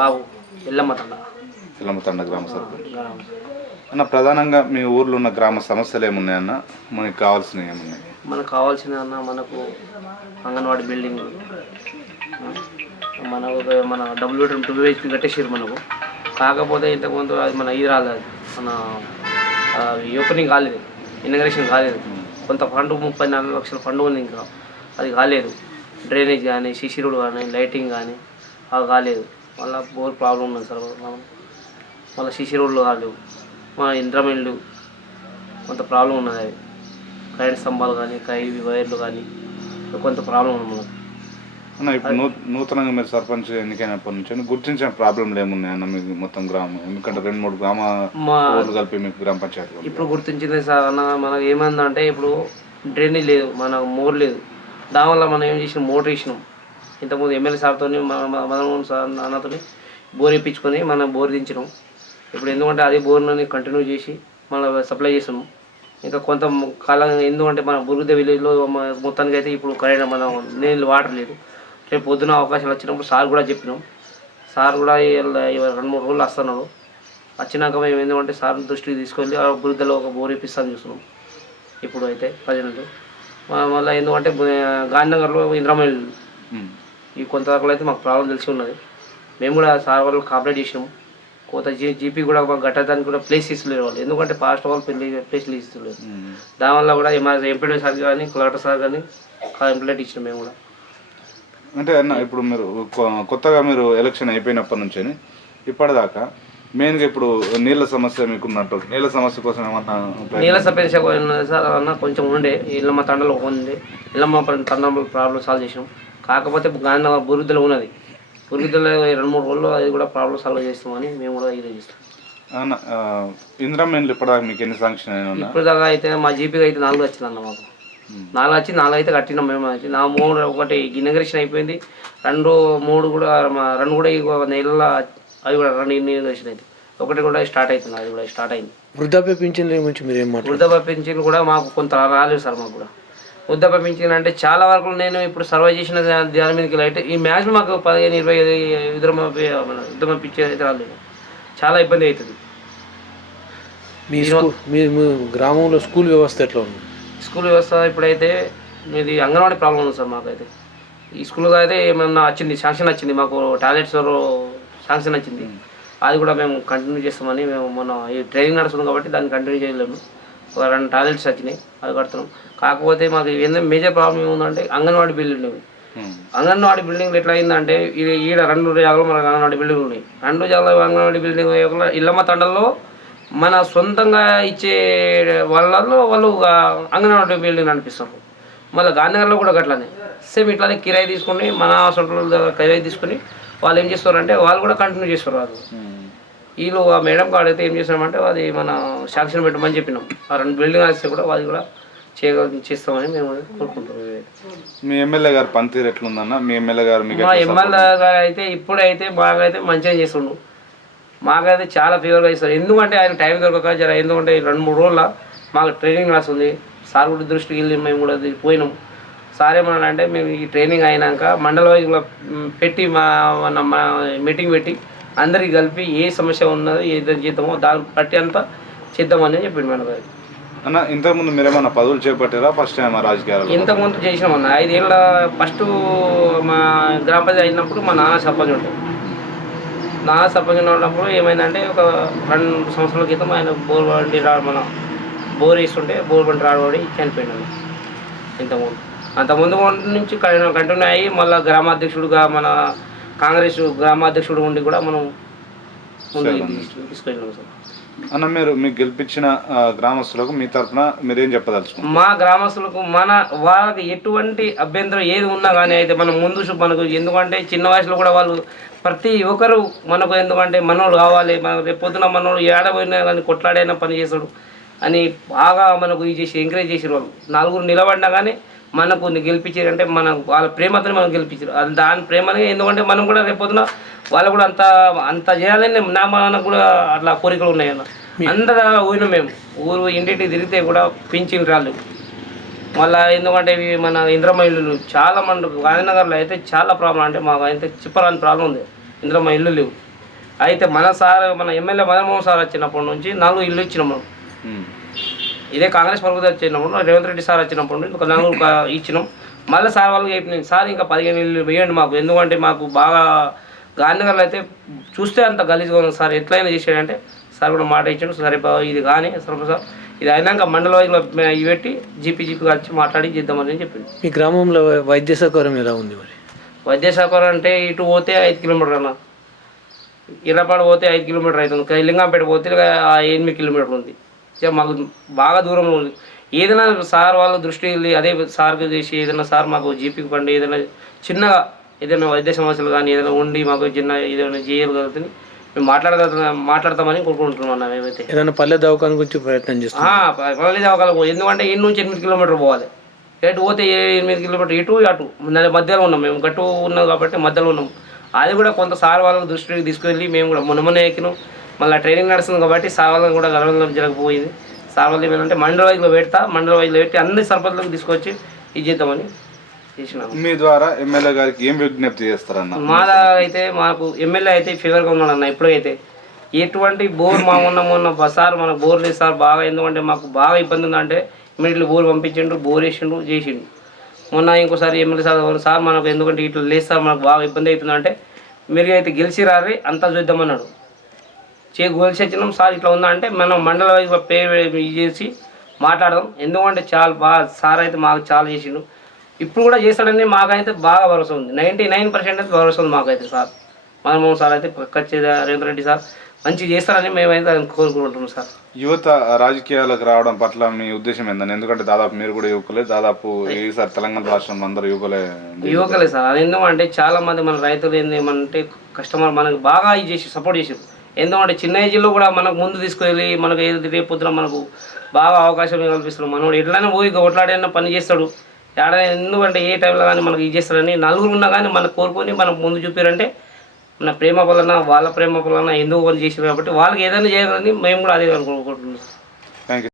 బాబు ఎల్లమ్మ తండ. ఎల్లమ్మతండ గ్రామ సర్పంచ్ అన్న. ప్రధానంగా మీ ఊర్లో ఉన్న గ్రామ సమస్యలు ఏమున్నాయన్న? మనకి కావాల్సినవి ఏమున్నాయి? మనకు కావాల్సిన అన్న మనకు అంగన్వాడీ బిల్డింగ్, మన డబ్ల్యూటీ 2 HP కట్టేసారు మనకు. కాకపోతే ఇంతకుముందు అది మన ఇది రాలేదు, మన ఓపెనింగ్ కాలేదు, ఇనాగరేషన్ కాలేదు. కొంత ఫండ్ 34 లక్షల ఫండ్ ఉంది, ఇంకా అది కాలేదు. డ్రైనేజ్ కానీ, సిసి రోడ్ కానీ, లైటింగ్ కానీ అవి కాలేదు. మళ్ళీ బోర్ ప్రాబ్లం ఉన్నది సార్. మళ్ళీ సిసి రోడ్లు కాలేవు, మా ఇంద్రమిల్లు కొంత ప్రాబ్లం ఉన్నది. అది కరెంట్ స్తంభాలు కానీ, వైర్లు కానీ కొంత ప్రాబ్లం ఉంది మనకు. అన్న ఇప్పుడు నూతనంగా మీరు సర్పంచ్ ఎన్నికైనప్పటి నుంచి గుర్తించిన ప్రాబ్లంలు ఏమున్నాయి అన్న మీకు మొత్తం గ్రామం? ఎందుకంటే 2-3 గ్రామ ఊర్లు కలిపి మీకు గ్రామ పంచాయతీ ఇప్పుడు గుర్తించింది సార్ అన్న. మనకు ఏమైందంటే ఇప్పుడు డ్రైనేజ్ లేదు, మనకు మోర్ లేదు. దానివల్ల మనం ఏం చేసినాం, మోటార్ వేసినాం. ఇంతకుముందు ఎమ్మెల్యే సార్తో మదనమోహన్ సార్ అన్నతో బోర్ ఇప్పించుకొని మనం బోర్ దించినాం. ఇప్పుడు ఎందుకంటే అదే బోర్ని కంటిన్యూ చేసి మనం సప్లై చేస్తున్నాం. ఇంకా కొంత కాలం ఎందుకంటే మన బురుగుద విలేజ్లో మొత్తానికి అయితే ఇప్పుడు కరెంట్ మన నీళ్ళు వాటర్ లేదు. రేపు పొద్దున అవకాశాలు వచ్చినప్పుడు సార్ కూడా చెప్పినాం. సార్ కూడా 2-3 రోజులు వస్తున్నాడు. వచ్చినాక మేము ఎందుకంటే సార్ దృష్టికి తీసుకెళ్ళి ఆ బురుగుదలో ఒక బోర్ ఇప్పిస్తాను చూస్తున్నాం. ఇప్పుడు అయితే ప్రజెంట్ మళ్ళీ ఎందుకంటే గాంధీనగర్లో ఇంద్రమైల్ ఈ కొంతవరకు అయితే మాకు ప్రాబ్లం తెలిసి ఉన్నది. మేము కూడా సార్ వాళ్ళు కాపరేట్ చేసినాం. కొంత జీపీ కూడా మాకు కట్టడానికి కూడా ప్లేస్ ఇస్తలేరు వాళ్ళు, ఎందుకంటే పాస్ట్ వాళ్ళు ప్లేస్లు ఇస్తలేరు. దానివల్ల కూడా ఎంపీడీ సార్ కానీ, కలెక్టర్ సార్ కానీ కంప్లైంట్ ఇచ్చినాం మేము కూడా. అంటే అన్న ఇప్పుడు మీరు కొత్తగా మీరు ఎలక్షన్ అయిపోయినప్పటి నుంచి ఇప్పటిదాకా మెయిన్గా ఇప్పుడు నీళ్ళ సమస్య మీకున్నట్టు, నీళ్ళ సమస్య కోసం ఏమన్నా? నీళ్ళ సమస్య సార్ అన్న కొంచెం ఉండే, ఇళ్ళమ్మ తండలో ఉంది. ఇళ్ళమ్మ తండ ప్రాబ్లం సాల్వ్ చేసినాం. కాకపోతే గాంధీ బురుగుదల ఉన్నది. బురుగుదల 2-3 రోజుల్లో అది కూడా ప్రాబ్లం సాల్వ్ చేస్తామని మేము కూడా ఇది చేస్తాం. అన్న ఇంద్రమైన్లు ఇప్పటిదాకా మీకు ఎన్ని శాంక్షన్ అయినా? ఇప్పుడు దాకా అయితే మా జీపీకి అయితే 4 వచ్చిందన్న. మాకు 4 వచ్చి 4 అయితే కట్టినాం మేము. వచ్చి 3 ఒకటి ఇనాగరేషన్ అయిపోయింది, 2-3 కూడా 2 కూడా నెలల అవి కూడా 2 ఇనాగరేషన్ అయితే, ఒకటి కూడా స్టార్ట్ అవుతుంది. అది కూడా స్టార్ట్ అయింది. వృద్ధాప్య పింఛన్ల గురించి మీరు ఏం మాట్లాడారు? వృద్ధాప్య పింఛన్లు కూడా మాకు కొంత రాలేదు సార్. మాకు కూడా వృద్ధాప్య పింఛన్ అంటే చాలా వరకు నేను ఇప్పుడు సర్వే చేసిన దాని మీదకి అయితే ఈ మ్యాచ్లో మాకు 15-20 వృద్ధాప్య పింఛన్ అయితే రాలేదు. చాలా ఇబ్బంది అవుతుంది. మీ గ్రామంలో స్కూల్ వ్యవస్థ ఎట్లా ఉంది? స్కూల్ వ్యవస్థ ఇప్పుడైతే మీది అంగన్వాడీ ప్రాబ్లం ఉంది సార్. మాకైతే ఈ స్కూల్గా అయితే ఏమన్నా వచ్చింది, శాంక్షన్ వచ్చింది మాకు, టాయిలెట్స్ శాంక్షన్ వచ్చింది. అది కూడా మేము కంటిన్యూ చేస్తామని మేము మొన్న ఈ ట్రైనింగ్ నడుస్తుంది కాబట్టి దాన్ని కంటిన్యూ చేయలేము. 2 టాయిలెట్స్ వచ్చినాయి, అది కడుతున్నాం. కాకపోతే మాకు ఏంటంటే మేజర్ ప్రాబ్లం ఏముందంటే అంగన్వాడీ బిల్డింగ్. అంగన్వాడీ బిల్డింగ్లు ఎట్లా అయిందంటే ఈడ 2 జాగాలు మనకు అంగన్వాడీ బిల్డింగ్లు ఉన్నాయి. 2 జాగాలు అంగన్వాడీ బిల్డింగ్ ఇళ్ళమ్మ తండల్లో మన సొంతంగా ఇచ్చే వాళ్ళలో వాళ్ళు అంగన్వాడీ బిల్డింగ్ అనిపిస్తారు. మళ్ళీ గాంధీనగర్లో కూడా అట్లానే సేమ్ ఇట్లానే కిరాయి తీసుకుని మన హాస్పిటల్ దగ్గర కిరాయి తీసుకుని వాళ్ళు ఏం చేస్తారంటే వాళ్ళు కూడా కంటిన్యూ చేస్తారు. వాళ్ళు వీళ్ళు ఆ మేడం కాడ అయితే ఏం చేస్తామంటే అది మన శాంక్షన్ పెట్టమని చెప్పినాం. ఆ 2 బిల్డింగ్ వస్తే కూడా వాళ్ళు కూడా చేస్తామని మేము కోరుకుంటాం. మీ ఎమ్మెల్యే గారు పనితీరు ఎట్లుందన్న? మీ ఎమ్మెల్యే గారు మా ఎమ్మెల్యే గారు అయితే ఇప్పుడైతే బాగా అయితే మంచిగా చేస్తుండు. మాకైతే చాలా ఫేవర్గా ఇస్తారు. ఎందుకంటే ఆయన టైం దొరకక జర, ఎందుకంటే 2-3 రోజుల మాకు ట్రైనింగ్ క్లాస్ ఉంది. సార్ కూడా దృష్టికి వెళ్ళి మేము కూడా పోయినాం. సార్ ఏమన్నాడంటే మేము ఈ ట్రైనింగ్ అయినాక మండల వైజ్గా పెట్టి మా మీటింగ్ పెట్టి అందరికి కలిపి ఏ సమస్య ఉన్నదో ఏదో చేద్దామో దాన్ని బట్టి అంతా చేద్దామని చెప్పిండు మన గారు. అన్న ఇంతకుముందు మీరు ఏమన్నా పదవులు చేపట్టారా? ఫస్ట్ టైం రాజకీయాలు? ఇంతకుముందు చేసినామన్న 5 ఏళ్ళ ఫస్ట్ మా గ్రామ పంచాయతీ అయినప్పుడు మా నాన్న సర్పంచ్ ఉంటాడు. నాన్న సర్పంచ్ ఉన్నప్పుడు ఏమైందంటే ఒక 2 సంవత్సరాల క్రితం ఆయన బోర్ బండి మన బోర్ వేస్తుంటే బోర్ బండి రాడబడి చనిపోయినాడు. అంతకుముందు నుంచి కంటిన్యూ అయ్యి మళ్ళీ గ్రామాధ్యక్షుడుగా మన కాంగ్రెస్ గ్రామాధ్యక్షుడు ఉండి కూడా మనం తీసుకెళ్ళినాం సార్. అన్న మీరు మీకు గెలిపించిన గ్రామస్తులకు మీ తరఫున మీరేం చెప్పదలుచుకున్నారు? మా గ్రామస్తులకు వాళ్ళకి ఎటువంటి అభ్యంతరం ఏది ఉన్నా కానీ అయితే మనం ముందు మనకు, ఎందుకంటే చిన్న వయసులో కూడా వాళ్ళు ప్రతి ఒక్కరు మనకు, ఎందుకంటే మనోడు కావాలి, మనకు రేపు పొద్దున మనోడు ఏడబోయినా కానీ కొట్లాడైనా పని చేస్తాడు అని బాగా మనకు ఇది చేసి ఎంకరేజ్ చేసారు. వాళ్ళు 4 నిలబడినా కానీ మనకు గెలిపించారంటే మన వాళ్ళ ప్రేమతో మనం గెలిపించారు. అది దాని ప్రేమనే, ఎందుకంటే మనం కూడా రేపొద్దున వాళ్ళు కూడా అంత చేయాలని మనకు కూడా అట్లా కోరికలు ఉన్నాయన్న. అందరూ ఊరిన మేము ఊరు ఇంటింటికి తిరిగితే కూడా పింఛన్ రాళ్ళు. మళ్ళీ ఎందుకంటే ఇవి మన ఇంద్రమ్మ ఇల్లులు చాలా మంది గాంధీనగర్లో అయితే చాలా ప్రాబ్లం, అంటే మాకు అయితే చెప్పరాని ప్రాబ్లం ఉంది. ఇంద్రమ్మ ఇల్లు లేవు. అయితే మన ఎమ్మెల్యే మదన్మోహన్ సార్ వచ్చినప్పటి నుంచి 4 ఇల్లు ఇచ్చినాం మనం. ఉమ్. ఇదే కాంగ్రెస్ ప్రభుత్వం వచ్చినప్పుడు రేవంత్ రెడ్డి సార్ వచ్చినప్పటి నుంచి ఒక 4 ఇచ్చినాం. మళ్ళీ సార్ వాళ్ళకి చెప్పినాం, సార్ ఇంకా 15 ఇల్లు వేయండి మాకు, ఎందుకంటే మాకు బాగా గాంధీనగర్లో అయితే చూస్తే అంత గలీజ్గా ఉంది సార్, ఎట్లయినా చేసాడంటే సార్ కూడా మాట ఇచ్చాడు, సరే ఇది కానీ సార్ ఇది అయినాక మండల వైద్యులు ఇవి పెట్టి జీపీ కలిసి మాట్లాడి చేద్దామని చెప్పింది. మీ గ్రామంలో వైద్య సౌకర్యం ఎలా ఉంది మరి? వైద్య సౌకర్యం అంటే ఇటు పోతే 5 కిలోమీటర్లు అన్న, ఇర్రపాడు పోతే 5 కిలోమీటర్ అవుతుంది, లింగంపేట పోతే 8 కిలోమీటర్లు ఉంది. ఇక మాకు బాగా దూరంలో ఉంది. ఏదైనా సార్ వాళ్ళ దృష్టి వెళ్ళి అదే సార్కి చేసి ఏదైనా సార్ మాకు జీపీకి పండి ఏదైనా చిన్నగా ఏదైనా వైద్య సమస్యలు కానీ ఏదైనా ఉండి మాకు చిన్న ఏదైనా చేయగలుగుతుంది మేము మాట్లాడతామని కోరుకుంటున్నాం అన్న. మేమైతే ఏదైనా పల్లె దవాఖాన గురించి ప్రయత్నం చేస్తాం. పర్వాలేదు అవకాశం, ఎందుకంటే ఇటు నుంచి 8 కిలోమీటర్లు పోవాలి, ఎటు పోతే 8 కిలోమీటర్ ఇటు అటు మధ్యలో ఉన్నాం, మేము గట్టు ఉన్నాం కాబట్టి మధ్యలో ఉన్నాం. అది కూడా కొంత సార్ వాళ్ళ దృష్టికి తీసుకువెళ్ళి మేము కూడా మొన్ననే ఎక్కినాం, మళ్ళీ ట్రైనింగ్ నడుస్తుంది కాబట్టి సార్ వాళ్ళని కూడా గవర్నమెంట్ జరగకపోయింది. సార్ వాళ్ళు ఏమంటే మండల వైద్యులు పెట్టి అన్ని సర్పంచులకు తీసుకొచ్చి ఇది చేద్దామని చేసినాము. మీ ద్వారా ఎమ్మెల్యే గారికి ఏం విజ్ఞప్తి చేస్తారన్న? మా అయితే మాకు ఎమ్మెల్యే అయితే ఫేవర్గా ఉన్నాడు అన్న. ఇప్పుడైతే ఎటువంటి బోర్ మొన్న సార్ మనకు బోర్ లేదు సార్ బాగా, ఎందుకంటే మాకు బాగా ఇబ్బంది ఉందంటే ఇమీడియట్లీ బోర్ పంపించిండు, బోర్ వేసిండు, చేసిండు. మొన్న ఇంకోసారి ఎమ్మెల్యే సార్ మనకు ఎందుకంటే ఇట్లా లేదు సార్ మనకు బాగా ఇబ్బంది అవుతుందంటే మీరు అయితే గెలిచి రారి అంతా చూద్దామన్నాడు. గెలిచి వచ్చినాం సార్ ఇట్లా ఉందా అంటే మనం మండల వైపు పేరు ఇది చేసి మాట్లాడదాం, ఎందుకంటే చాలా బాగా సార్ అయితే మాకు చాలా చేసిండు, ఇప్పుడు కూడా చేస్తాడని మాకైతే బాగా భరోసా ఉంది. 99% అయితే భరోసా ఉంది మాకైతే. సార్ మదన్మోహన్ సార్ అయితే రేవంత్ రెడ్డి సార్ మంచిగా చేస్తారని మేమైతే కోరుకుంటున్నాం సార్. యువత రాజకీయాలకు రావడం పట్ల మీ ఉద్దేశం ఏందని? ఎందుకంటే దాదాపు మీరు కూడా యువకులే, దాదాపు ఈసారి తెలంగాణ రాష్ట్రంలో అందరూ యువకులే సార్. అది ఎందుకంటే చాలా మంది మన రైతులు ఏమంటే కస్టమర్ మనకు బాగా ఇది చేసి సపోర్ట్ చేసారు. ఎందుకంటే చిన్న ఏజ్లో కూడా మనకు ముందు తీసుకెళ్ళి మనకు ఏది రేపు పొద్దున మనకు బాగా అవకాశం కల్పిస్తున్నాం. మనోడు ఎట్లయినా పోయి కొట్లాడైనా పని చేస్తాడు ఏడైనా, ఎందుకంటే ఏ టైంలో కానీ మనకు ఇది చేస్తారని నలుగురు ఉన్నా కానీ మనకు కోరుకొని మనకు ముందు చూపారంటే మన ప్రేమ వలన వాళ్ళ ప్రేమ వలన ఎందుకు వాళ్ళు చేసారు కాబట్టి వాళ్ళకి ఏదైనా చేయాలని మేము కూడా అదే అనుకుంటున్నాం.